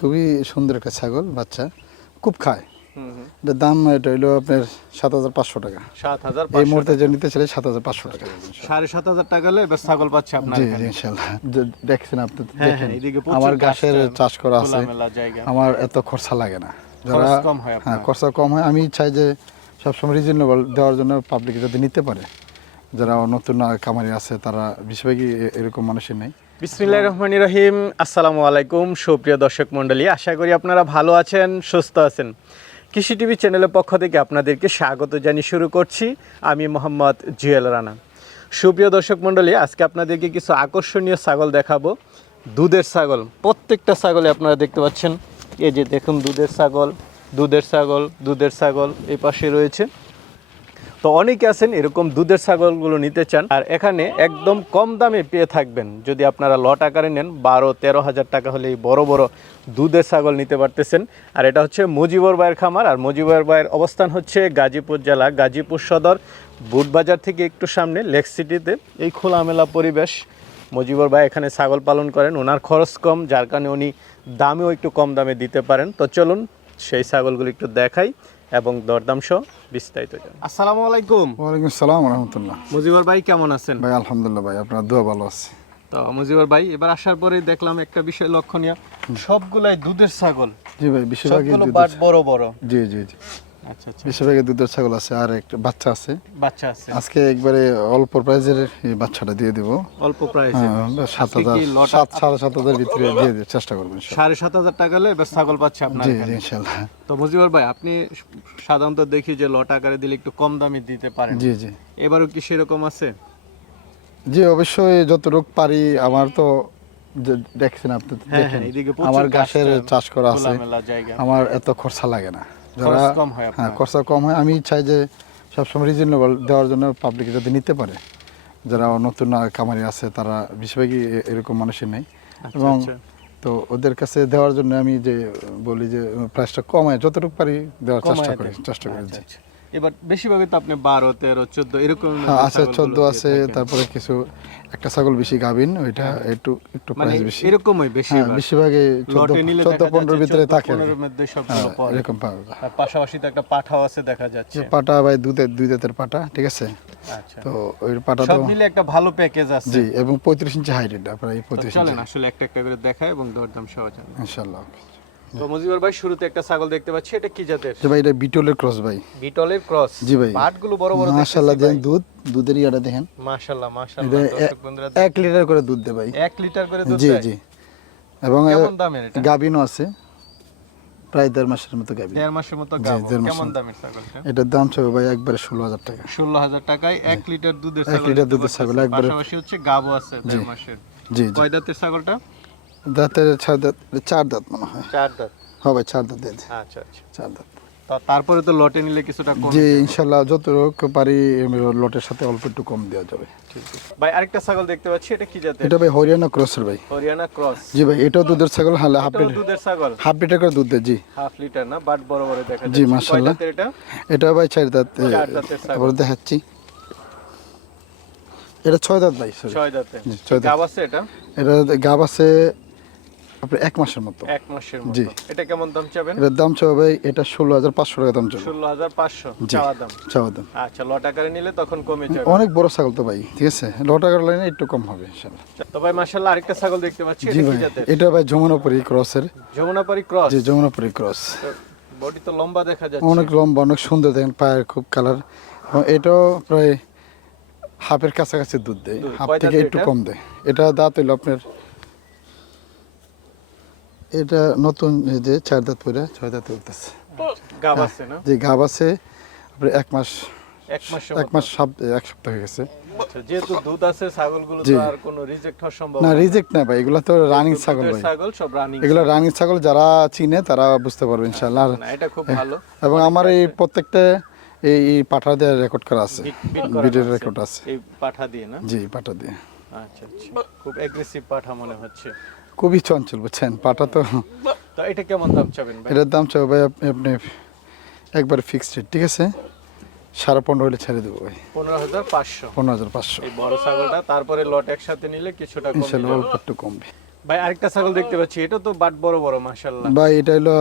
খুবই সুন্দর একটা ছাগল বাচ্চা। খুব খায়। এটার দাম এটা হইল আপনার সাত হাজার পাঁচশো টাকা। সাত হাজার এই মুহূর্তে যে নিতে চাইলে সাত হাজার পাঁচশো টাকা। সাড়ে সাত হাজার টাকা হলে এবার ছাগল পাচ্ছে আপনার জি জি ইনশাল্লাহ। দেখছেন আপনি হ্যাঁ, দেখেন। হ্যাঁ, আমার গাছের চাষ করা আছে। আমার এত খরচা লাগে না। হয় হ্যাঁ খরচা কম হয়। আমি চাই যে সবসময় রিজনেবল দেওয়ার জন্য পাবলিক যদি নিতে পারে। যারা নতুন কামারি আছে, তারা বেশিরভাগই এরকম মানুষের নেই। বিসমিল্লাহ রহমানি রহিম, আসসালামু আলাইকুম সুপ্রিয় দর্শক মণ্ডলী, আশা করি আপনারা ভালো আছেন, সুস্থ আছেন। কৃষি টিভি চ্যানেলের পক্ষ থেকে আপনাদেরকে স্বাগত জানিয়ে শুরু করছি। আমি মোহাম্মদ জুয়েল রানা। সুপ্রিয় দর্শক মণ্ডলী, আজকে আপনাদেরকে কিছু আকর্ষণীয় ছাগল দেখাবো। দুধের ছাগল, প্রত্যেকটা ছাগলে আপনারা দেখতে পাচ্ছেন। এই যে দেখুন, দুধের ছাগল দুধের ছাগল দুধের ছাগল এই পাশে রয়েছে। তো অনেকে আছেন এরকম দুধের ছাগলগুলো নিতে চান। আর এখানে একদম কম দামে পেয়ে থাকবেন। যদি আপনারা লট আকারে নেন, বারো, তেরো হাজার টাকা হলে এই বড় বড় দুধের ছাগল নিতে পারতেছেন। আর এটা হচ্ছে মুজিবর ভাইয়ের খামার। আর মুজিবর ভাইয়ের অবস্থান হচ্ছে গাজীপুর জেলা, গাজীপুর সদর, বুটবাজার থেকে একটু সামনে, লেক সিটিতে। এই খোলামেলা পরিবেশ মুজিবর ভাই এখানে ছাগল পালন করেন। ওনার খরচ কম, যার কারণে উনি দামেও একটু কম দামে দিতে পারেন। তো চলুন সেই ছাগলগুলো একটু দেখাই। এবং দরদাম সহ বিস্তারিত। আসসালামু আলাইকুম। ওয়ালাইকুম আসসালাম রহমতুল্লাহ। মুজিবর ভাই কেমন আছেন? ভাই আলহামদুলিল্লাহ ভাই আপনার দোয়া ভালো আছে। তো মুজিবর ভাই এবার আসার পরে দেখলাম একটা বিষয় লক্ষণীয়। সবগুলাই দুধের ছাগল। জি ভাই বাট বড় বড়। জি জি জি। দুধের ছাগল আছে আর একটা বাচ্চা আছে। বাচ্চা আছে। আজকে একবারে অল্প প্রাইজের বাচ্চাটা দিয়ে দেবো। অল্প প্রাইসে হ্যাঁ, সাত হাজার সাত সাড়ে সাত হাজার ভিতরে দিয়ে দিয়ে চেষ্টা করবেন সাড়ে সাত হাজার টাকা হলে ছাগল পাচ্ছে আপনার জি এখানে। জি ইনশাল্লাহ। তো মুজিবর ভাই আপনি সাধারণত দেখি যে লট আকারে দিলে একটু কম দামে দিতে পারেন। জি জি। এবারও কি সেরকম আছে? জি অবশ্যই যতটুকু পারি আমার তো দেখছেন আপনি হ্যাঁ, হ্যাঁ, আমার গাছ গাছের চাষ করা আছে। আমার এত খরচা লাগে না। যারা খরচ কম হয় খরচা কম হয় আমি চাই যে সবসময় রিজনেবল দেওয়ার জন্য পাবলিক যদি নিতে পারে যারা নতুন কামারি আছে তারা বেশিরভাগই এরকম মানুষই নেই আচ্ছা, এবং আচ্ছা। তো ওদের কাছে দেওয়ার জন্য আমি যে বলি যে প্রাইসটা হয় যতটুকু পারি দেওয়ার চেষ্টা করি চেষ্টা করি। আচ্ছা। এবার বেশিরভাগই তো আপনি বারো তেরো চোদ্দ এরকম হ্যাঁ আছে চোদ্দ আছে তারপরে কিছু একটা ছাগল বেশি গাভিন ওইটা একটু একটু মানে প্রাইস বেশি। এরকমই বেশি হ্যাঁ চোদ্দ পনেরোর ভিতরে থাকে। আর কি। 15 মধ্যে সবগুলো হ্যাঁ এরকম পাওয়া যায়। পাশাপাশি তো একটা পাঠাও আছে দেখা যাচ্ছে। পাটা ভাই দুধের দুই দাঁতের পাটা ঠিক আছে? আচ্ছা। তো ওই পাটা তো মিলে একটা ভালো প্যাকেজ আছে। জি এবং পঁয়ত্রিশ ইঞ্চি হাইট এটা পঁয়ত্রিশ চলেন আসলে একটা একটা করে দেখায় এবং দরদাম সহ জানাই। ইনশাল্লাহ তো মুজিবর ভাই শুরুতে একটা ছাগল দেখতে পাচ্ছি। এটা কি জাতের? ভাই এটা বিটলের ক্রস ভাই। বিটলের ক্রস। জি ভাই। বাটগুলো বড় বড় মাশাল্লাহ দেন দুধ। দুধের ইয়াটা দেখেন। মাশাআল্লাহ মাশাআল্লাহ দর্শক বন্ধুরা এক লিটার করে দুধ দেয় ভাই। 1 লিটার করে দুধ জি জি। এবং কেমন দামের এটা? গাভিনও আছে। প্রায় দেড় মাসের মতো গাভিন। দেড় মাসের মতো গাবো কেমন। দামের ছাগলটা? এটার দাম ছিল ভাই একবারে ষোলো হাজার টাকা। ষোলো হাজার টাকায় এক লিটার দুধের এক লিটার দুধের। ছাগল একবারে- পাশাপাশি হচ্ছে গাবো আছে দেড় মাসের। জি জি। কয় দাঁতের ছাগলটা? দাঁতের ছয় দাঁত চার দাঁত মনে হয়। চার দাঁত? হবে চার দাঁত দিয়ে আচ্ছা আচ্ছা। চার দাঁত। তারপরে তো লটে নিলে কিছুটা কম জি ইনশাল্লাহ যতটুকু পারি লটের সাথে অল্প একটু কম দেওয়া যাবে। ভাই আরেকটা ছাগল দেখতে পাচ্ছি এটা কি জাতের? এটা ভাই হরিয়ানা ক্রসের ভাই। হরিয়ানা ক্রস। জি ভাই এটাও দুধের ছাগল হালে হাফ লিটার দুধের ছাগল? হাফ লিটার করে দুধ দেয় জি। হাফ লিটার না বাট বড় বড় দেখা জি, যাচ্ছে। কয় মাশাআল্লাহ। এটা? এটা ভাই চার দাঁত চার দাঁতের ছাগল। তারপরে দেখাচ্ছি। এটা ছয় দাঁত ভাই ছয় দাঁতে ছয় দাঁত। গাব আছে এটা? এটা গাব আছে আপনার এক মাসের মতো। এক মাসের জি। এটা কেমন দাম চাবেন? এটার দাম ভাই এটা ষোলো হাজার পাঁচশো টাকা দাম চাবো ষোলো হাজার পাঁচশো চাওয়া দাম। চাওয়া দাম। আচ্ছা লট আকারে নিলে তখন কমে যাবে। অনেক বড় ছাগল তো ভাই ঠিক আছে? লটা করে লাইনে একটু কম হবে ইনশাল্লাহ তো ভাই মাশাআল্লাহ আরেকটা ছাগল দেখতে পাচ্ছি জি এটা ভাই এটা যমুনাপুরি ক্রসের। যমুনাপাড়ি ক্রস? যে যমুনাপুরি ক্রস। বডি তো লম্বা দেখা যাচ্ছে। অনেক লম্বা অনেক সুন্দর দেখেন পায়ের খুব কালার। এটাও প্রায় হাফের কাছাকাছি দুধ দেয়। হাফ থেকে একটু কম দেয়। এটা দাঁত হইল আপনার এটা নতুন যে চার দাঁত পরে ছয় দাঁত উঠতেছে। গাব আছে না? যে গাব আছে আপনার এক মাস এক মাস এক সপ্তাহ হয়ে গেছে। আচ্ছা, যেহেতু দুধ আছে ছাগলগুলো তো আর কোনো রিজেক্ট হওয়ার সম্ভব না রিজেক্ট না ভাই এগুলো তো রানিং ছাগল ভাই। ছাগল সব রানিং এগুলো রানিং ছাগল যারা চিনে তারা বুঝতে পারবে না এটা খুব ভালো। এবং আমার এই প্রত্যেকটা এই পাঠা দিয়ে রেকর্ড করা আছে। আছে। রেকর্ড আছে। এই পাঠা দিয়ে না? জি পাঠা দিয়ে। আচ্ছা আচ্ছা। খুব অ্যাগ্রেসিভ পাঠা মনে হচ্ছে। খুবই চঞ্চল বুঝছেন? পাটা তো এটা কেমন দাম চাবেন এটার দাম চাও ভাই আপনি একবার ফিক্সড ঠিক আছে? সাড়ে পনেরো হলে ছেড়ে দেবো ভাই। পনেরো হাজার পাঁচশো। পনেরো হাজার পাঁচশো। বড় ছাগলটা তারপরে লট একসাথে নিলে কিছুটা ইনশাল্লাহ অল্প একটু কমবে। ভাই আরেকটা ছাগল দেখতে পাচ্ছি এটা তো বাট বড় বড় মাশাল্লাহ বা এটা হলো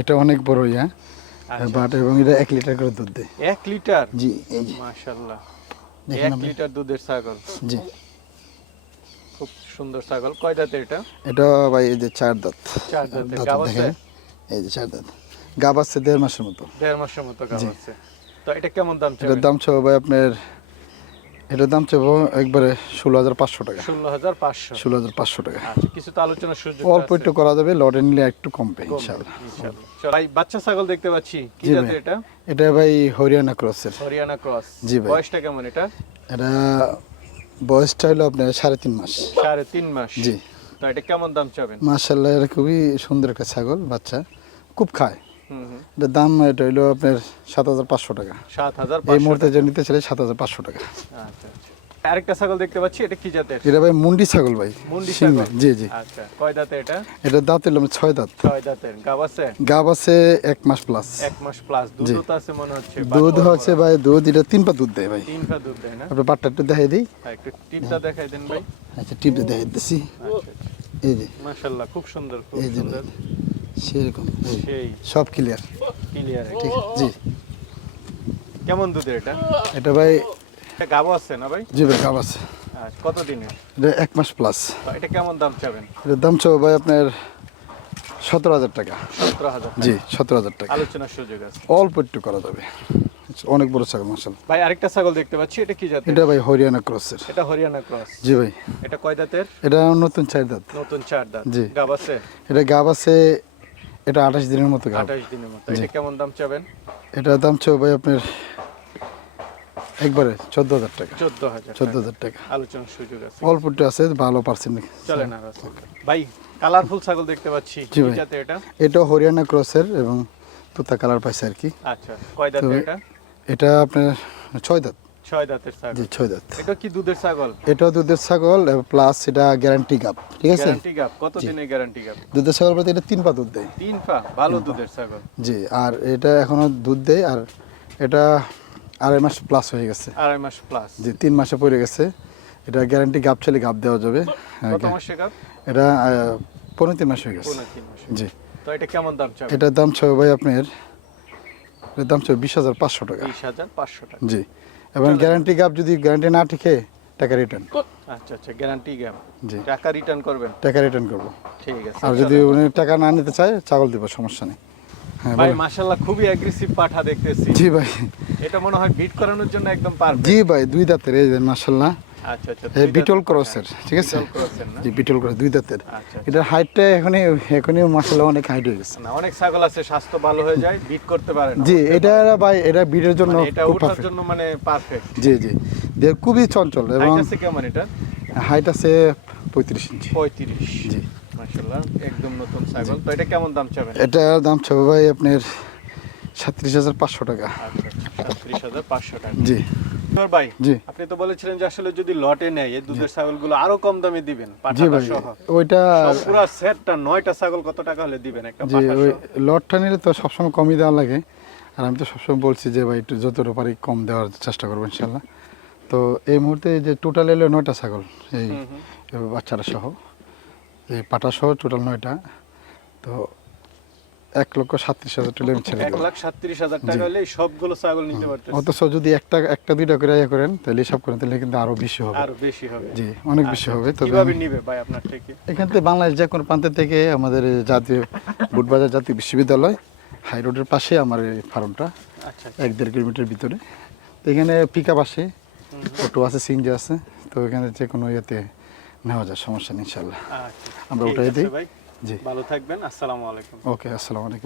এটা অনেক বড় ইয়া। আচ্ছা। বাট এবং এটা এক লিটার করে দুধ দেয়। এক লিটার? জি এই মাশাল্লাহ এক লিটার দুধের ছাগল। জি। সুন্দর ছাগল। কয় দাঁতের এটা? এটা ভাই এই যে চার দাঁত। চার দাঁতের দাঁত গাব আছে? এই যে চার দাঁত। গাব আছে দেড় মাসের মতো। দেড় মাসের মতো গাব। আছে। তো এটা কেমন দাম এটার দাম চাবো ভাই আপনার এটার দাম চাবো একবারে ষোলো হাজার পাঁচশো টাকা। ষোলো হাজার পাঁচশো। ষোলো হাজার পাঁচশো টাকা। আচ্ছা কিছু তো আলোচনার সুযোগ অল্প একটু করা যাবে লটে নিলে একটু কমবে ইনশাআল্লাহ। ভাই বাচ্চা ছাগল দেখতে পাচ্ছি। কি জাতের এটা? এটা ভাই হরিয়ানা ক্রসের। হরিয়ানা ক্রস। জি ভাই। বয়সটা কেমন এটা? এটা বয়সটা হলো আপনার সাড়ে তিন মাস। সাড়ে তিন মাস। জি। তো এটা কেমন দাম চাবেন? মার্শাল্লাহ এটা খুবই সুন্দর একটা ছাগল বাচ্চা। খুব খায়। এটার দাম এটা হলো আপনার সাত হাজার পাঁচশো টাকা। সাত হাজার এই মুহূর্তে যে নিতে চাইলে সাত হাজার পাঁচশো টাকা। আচ্ছা আচ্ছা। আরেকটা ছাগল দেখতে পাচ্ছি এটা কি জাতের? এটা ভাই মুন্ডি ছাগল ভাই মুন্ডি ছাগল। জি জি। আচ্ছা কয় দাঁতে এটা? এটা দাঁত এলো আমার ছয় দাঁত। ছয় দাঁতের। গাব আছে? গাব আছে এক মাস প্লাস এক মাস প্লাস দুধ তো আছে মনে হচ্ছে দুধ হচ্ছে ভাই দুধ এটা তিন পা দুধ দেয় ভাই। তিন পা দুধ দেয় না? আপনার বাটটা একটু দেখাই দিই। হ্যাঁ, একটু টিপটা দেখাই দেন ভাই। আচ্ছা টিপে দেখাই দিচ্ছি আচ্ছা এই যে। মাশাল্লাহ খুব সুন্দর খুব সুন্দর। সেরকম সেই। সব ক্লিয়ার ক্লিয়ার ঠিক জি। কেমন দুধের এটা? এটা ভাই গাবো আছে না ভাই? জি ভাই গাব আছে। আচ্ছা কত দিনের এটা এক মাস প্লাস এটা কেমন দাম চাবেন? এটার দাম চাবো ভাই আপনার সতেরো হাজার টাকা। সতেরো হাজার জি সতেরো হাজার টাকা। আলোচনার সুযোগ আছে। অল্প একটু করা যাবে। অনেক বড় ছাগল মাসাল ভাই আরেকটা ছাগল দেখতে পাচ্ছি এটা কি জাতের? এটা ভাই হরিয়ানা ক্রসের। এটা হরিয়ানা ক্রস। জি ভাই। এটা কয় দাঁতের? এটা নতুন চার দাঁত। নতুন চার দাঁত। জি। গাব আছে? এটা গাব আছে এটা আঠাশ দিনের মতো গাব। আঠাশ দিনের মতো। এটা কেমন দাম চাবেন? এটার দাম চাবো ভাই আপনার একবারে চোদ্দ হাজার টাকা। চোদ্দ হাজার চোদ্দ টাকা। হাজার টাকা। আলোচনার সুযোগ আছে। অল্প একটু আছে ভালো পার্সেন্ট আর আছে। ভাই কালারফুল ছাগল দেখতে পাচ্ছি। জি ভাই। এটা? এটা হরিয়ানা ক্রসের এবং তুতা কালার পাইছে আর কি। আচ্ছা কয় দাঁতের এটা? এটা আপনার ছয় দাঁত। ছয় দাঁতের ছাগল। জি ছয় দাঁত। এটা কি দুধের ছাগল? এটাও দুধের ছাগল প্লাস এটা গ্যারান্টি গাপ ঠিক আছে? গ্যারান্টি গাপ কত দিনের গ্যারান্টি গাপ দুধের ছাগল বলতে এটা তিন পা দুধ দেয়। তিন পা ভালো দুধের ছাগল। জি আর এটা এখনও দুধ দেয় আর এটা আড়াই মাস প্লাস হয়ে গেছে। আড়াই মাস প্লাস জি তিন মাসে পড়ে গেছে। এটা গ্যারান্টি গাপ চাইলে গাপ দেওয়া যাবে। এটা পনেরো তিন মাস হয়ে গেছে। জি। তো এটা কেমন দাম চাবে? এটার দাম ছয় ভাই আপনার এটার দাম ছয় বিশ হাজার পাঁচশো টাকা। বিশ হাজার পাঁচশো টাকা। জি। এবং গ্যারান্টি গাপ যদি গ্যারান্টি না ঠিকে টাকা রিটার্ন আচ্ছা আচ্ছা গ্যারান্টি গ্যাপ জি। টাকা রিটার্ন করবেন? টাকা রিটার্ন করব। ঠিক আছে আর যদি উনি টাকা না নিতে চায় ছাগল দিব সমস্যা নেই। হ্যাঁ ভাই। মাশাআল্লাহ খুবই অ্যাগ্রেসিভ পাঠা দেখতেছি। জি ভাই। এটা মনে হয় বিট করানোর জন্য একদম পারফেক্ট। জি ভাই দুই দাঁতের এই যে মার্শাল্লাহ আচ্ছা আচ্ছা বিটল ক্রসের ঠিক আছে? বিটল ক্রসের জি বিটল ক্রস দুই দাঁতের। আচ্ছা এটার হাইটটা এখনই এখনই মার্শাল্লাহ অনেক হাইট হয়ে গেছে। না অনেক ছাগল আছে স্বাস্থ্য ভালো হয়ে যায় বিট করতে পারে না। জি এটা ভাই এটা বিটের জন্য মানে এটা ওঠার জন্য মানে পারফেক্ট জি জি। দিয়ে খুবই চঞ্চল এবং হাইট আছে কেমন এটা হাইট আছে পঁয়ত্রিশ ইঞ্চি। পঁয়ত্রিশ। জি। মাশাআল্লাহ একদম নতুন ছাগল। তো এটা কেমন দাম চাবেন? এটার দাম চাবো ভাই আপনার সাতত্রিশ হাজার পাঁচশো টাকা। আচ্ছা। সাতত্রিশ হাজার পাঁচশো টাকা। জি। ভাই আপনি তো বলেছিলেন যে আসলে যদি লটে নেয় এই দুধের ছাগলগুলো আরও কম দামে দিবেন সহ। ওইটা পুরো সেটটা নয়টা ছাগল কত টাকা হলে দিবেন একটা ওই লটটা নিলে তো সবসময় কমই দেওয়া লাগে। আর আমি তো সবসময় বলছি যে ভাই একটু যতটা পারি কম দেওয়ার চেষ্টা করব ইনশাল্লাহ। তো এই মুহূর্তে যে টোটাল এলো নয়টা ছাগল। এই বাচ্চারা সহ এই পাটা সহ টোটাল নয়টা। তো এক লক্ষ সাতত্রিশ হাজার টাকা আমি ছেড়ে এক লাখ সাতত্রিশ হাজার টাকা হলে সবগুলো ছাগল নিতে পারতেন অথচ যদি একটা একটা দুইটা করে ইয়ে করেন তাহলে হিসাব করেন তাহলে কিন্তু আরও বেশি হবে। আরও বেশি হবে। জি অনেক বেশি আচ্ছা, হবে। তবে কীভাবে নিবে ভাই আপনার থেকে? এখান থেকে বাংলাদেশ যে কোনো প্রান্ত থেকে আমাদের জাতীয় বুটবাজার জাতীয় বিশ্ববিদ্যালয় হাই রোডের পাশে আমার এই ফার্মটা আচ্ছা এক দেড় কিলোমিটার ভিতরে। তো এখানে পিক আপ আসে অটো আছে সিনজি আছে। তো এখানে যে কোনো ইয়েতে নেওয়া যায় সমস্যা নেই ইনশাল্লাহ আচ্ছা আমরা ওটাই দিই। জি। ভালো থাকবেন আসসালামু আলাইকুম। ওকে আসসালামু আলাইকুম।